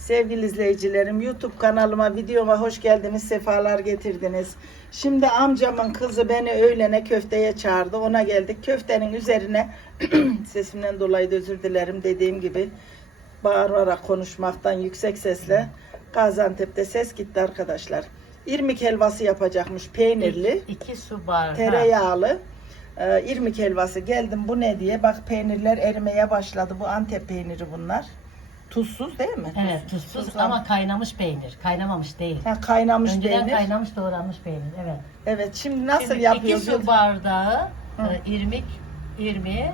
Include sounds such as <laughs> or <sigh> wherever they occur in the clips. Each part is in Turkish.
Sevgili izleyicilerim YouTube kanalıma videoma hoş geldiniz sefalar getirdiniz. Şimdi amcamın kızı beni öğlene köfteye çağırdı ona geldik. Köftenin üzerine <clears throat> sesimden dolayı da özür dilerim dediğim gibi bağırarak konuşmaktan yüksek sesle Gaziantep'te ses gitti arkadaşlar. İrmik helvası yapacakmış peynirli. 2 su bardağı. tereyağlı e, irmik helvası geldim bu ne diye bak peynirler erimeye başladı bu Antep peyniri bunlar tuzsuz değil mi? Evet tuzsuz Tuzsuz ama kaynamış peynir. Kaynamamış değil. ha, kaynamış Önceden peynir kaynamış doğranmış peynir. Evet. evet şimdi nasıl Şimdi yapıyoruz 2 su bardağı Hı. e, irmik irmiği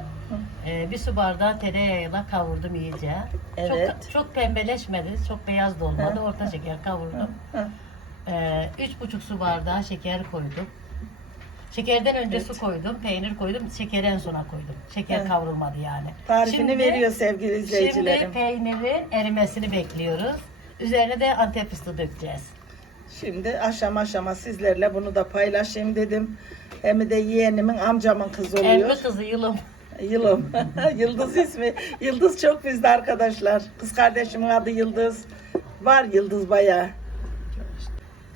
e, bir su bardağı tereyağıyla kavurdum iyice. Evet. Çok, çok pembeleşmedi, çok beyaz da olmadı. Orta şeker kavurdum. Hı. Ee, üç buçuk su bardağı şeker koydum. Şekerden önce Evet. su koydum, peynir koydum, şekeri en sona koydum. Şeker Evet. kavrulmadı yani. tarifini Şimdi- veriyor sevgili Şimdi izleyicilerim peynirin erimesini bekliyoruz. Üzerine de antep fıstığı dökeceğiz. şimdi aşama aşama sizlerle bunu da paylaşayım dedim hem de yeğenimin amcamın kızı oluyor Elma kızı yılım. Yılım. <laughs> Yıldız ismi. Yıldız çok bizde arkadaşlar. Kız kardeşimin adı Yıldız. Var Yıldız bayağı.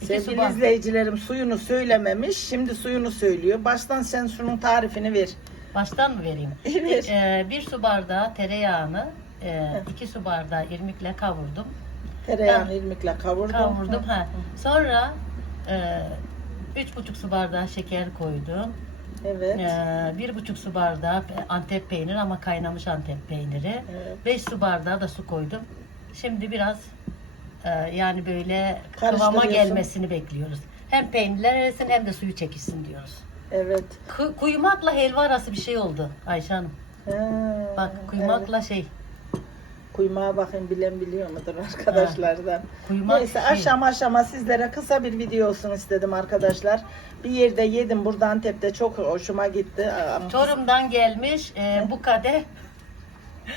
Sevgili izleyicilerim suyunu söylememiş. Şimdi suyunu söylüyor. Baştan sen şunun tarifini ver. Baştan mı vereyim? <laughs> Ver. Ee, bir su bardağı tereyağını e, iki su bardağı irmikle kavurdum. Tereyağını irmikle kavurdum. Kavurdum. Ha. Sonra e, üç buçuk su bardağı şeker koydum. Evet. Ee, bir buçuk su bardağı antep peyniri ama kaynamış antep peyniri. Evet. Beş su bardağı da su koydum. Şimdi biraz yani böyle kıvama gelmesini bekliyoruz. Hem peynirler erisin hem de suyu çekilsin diyoruz. Evet. Ku- kuyumakla helva arası bir şey oldu Ayşe Hanım. Ha, Bak evet. kuyumakla şey. Kuymağa bakın bilen biliyor mudur arkadaşlardan. Kuyumak Neyse şey. aşama aşama sizlere kısa bir video olsun istedim arkadaşlar. Bir yerde yedim burada Antep'te çok hoşuma gitti. Çorum'dan gelmiş e, bu kadeh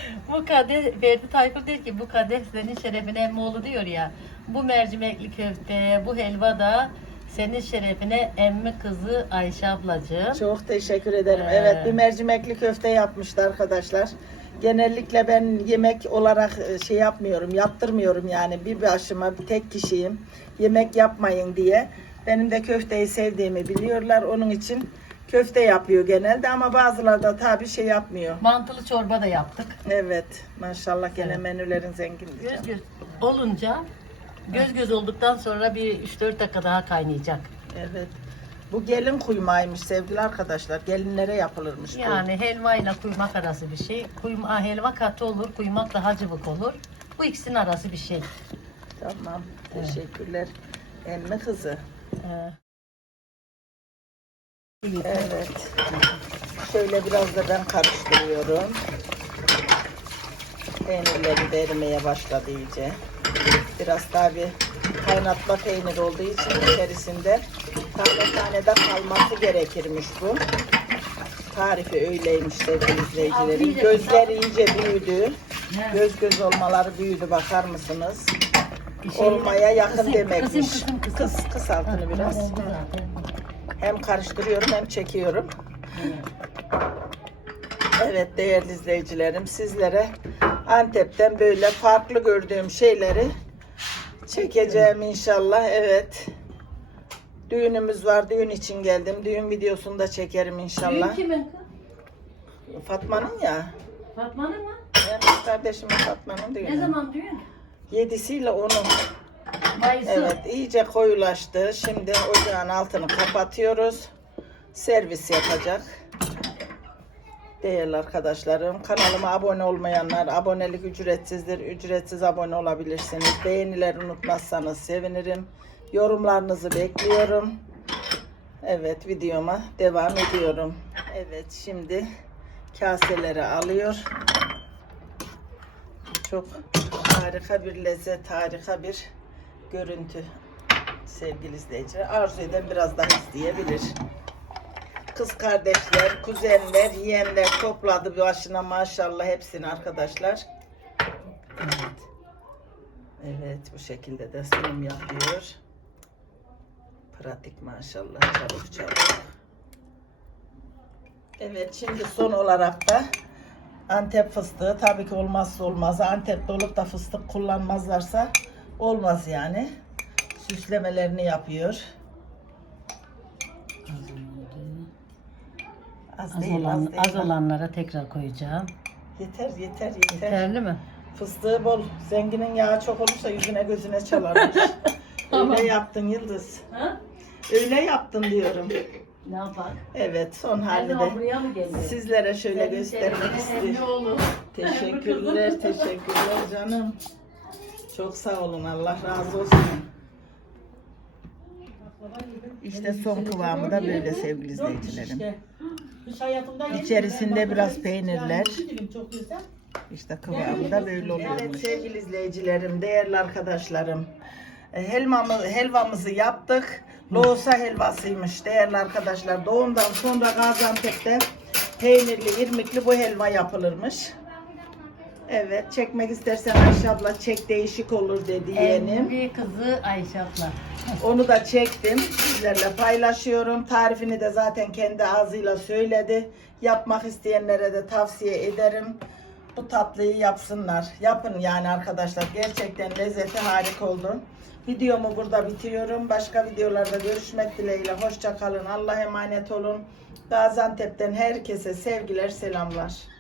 <laughs> bu kadeh Ferdi Tayfur der ki bu kadeh senin şerefine emmoğlu diyor ya. Bu mercimekli köfte, bu helva da senin şerefine emmi kızı Ayşe ablacığım. Çok teşekkür ederim. Ee, Evet bir mercimekli köfte yapmıştı arkadaşlar. Genellikle ben yemek olarak e, şey yapmıyorum, yaptırmıyorum yani bir başıma bir tek kişiyim. Yemek yapmayın diye. Benim de köfteyi sevdiğimi biliyorlar. Onun için köfte yapıyor genelde ama bazıları da tabii şey yapmıyor. Mantılı çorba da yaptık. Evet maşallah gene Evet. menülerin zengin. Göz göz olunca göz göz olduktan sonra bir 3-4 dakika daha kaynayacak. Evet. Bu gelin kuymağıymış sevgili arkadaşlar. Gelinlere yapılırmış bu. Yani helva ile kuymak arası bir şey. Kuyma, helva katı olur, kuymak daha cıvık olur. Bu ikisinin arası bir şey. Tamam. Teşekkürler. Emmi kızı. Ee, Evet. Şöyle biraz da ben karıştırıyorum. Peynirleri de erimeye başladı iyice. Biraz daha bir kaynatma peynir olduğu için içerisinde tane tane de kalması gerekirmiş bu. Tarifi öyleymiş sevgili izleyicilerim. Gözler iyice büyüdü. Göz göz olmaları büyüdü bakar mısınız? Olmaya yakın demekmiş. Kıs, kıs altını biraz. Hem karıştırıyorum hem çekiyorum. Evet. Değerli izleyicilerim sizlere Antep'ten böyle farklı gördüğüm şeyleri çekeceğim inşallah. Evet. Düğünümüz var. Düğün için geldim. Düğün videosunu da çekerim Düğün inşallah. kimin kız? Fatma'nın ya. Fatma'nın mı? Yani kardeşimin Fatma'nın düğünü. Ne zaman düğün? Yedisiyle onun. Mayısı. Evet iyice koyulaştı. Şimdi ocağın altını kapatıyoruz. Servis yapacak. Değerli arkadaşlarım kanalıma abone olmayanlar abonelik ücretsizdir. Ücretsiz abone olabilirsiniz. Beğenileri unutmazsanız sevinirim. Yorumlarınızı bekliyorum. Evet videoma devam ediyorum. Evet şimdi kaseleri alıyor. Çok harika bir lezzet, harika bir görüntü sevgili izleyiciler. Arzu eden biraz daha isteyebilir. Kız kardeşler, kuzenler, yeğenler topladı başına maşallah hepsini arkadaşlar. Evet. Evet bu şekilde de sunum yapıyor. Pratik maşallah çabuk çabuk. Evet şimdi son olarak da Antep fıstığı tabii ki olmazsa olmaz. Antep'te olup da fıstık kullanmazlarsa olmaz yani. Süslemelerini yapıyor. Az, Az, değil, olan, az, değil. az olanlara tekrar koyacağım. Yeter, yeter, yeter. Yeterli mi? Fıstığı bol. Zenginin yağı çok olursa yüzüne gözüne çalarmış. <laughs> Tamam. Öyle yaptın Yıldız. Ha? Öyle yaptın diyorum. Ne yapar? Evet, son halde de buraya mı geliyor? sizlere şöyle göstermek oğlu. Teşekkürler, teşekkürler canım. Çok sağ olun, Allah razı olsun. İşte son kıvamı da böyle sevgili izleyicilerim. İçerisinde biraz peynirler. İşte kıvamı da böyle oluyor. Evet sevgili izleyicilerim, değerli arkadaşlarım. e, Helvamı, helvamızı yaptık. Loğusa helvasıymış değerli arkadaşlar. Doğumdan sonra Gaziantep'te peynirli, irmikli bu helva yapılırmış. Evet, çekmek istersen Ayşe abla çek değişik olur dedi yeğenim. Emmi kızı Ayşe abla. <laughs> Onu da çektim. Sizlerle paylaşıyorum. Tarifini de zaten kendi ağzıyla söyledi. Yapmak isteyenlere de tavsiye ederim. Bu tatlıyı yapsınlar. Yapın yani arkadaşlar. Gerçekten lezzeti harika oldu. Videomu burada bitiriyorum. Başka videolarda görüşmek dileğiyle. Hoşça kalın. Allah'a emanet olun. Gaziantep'ten herkese sevgiler, selamlar.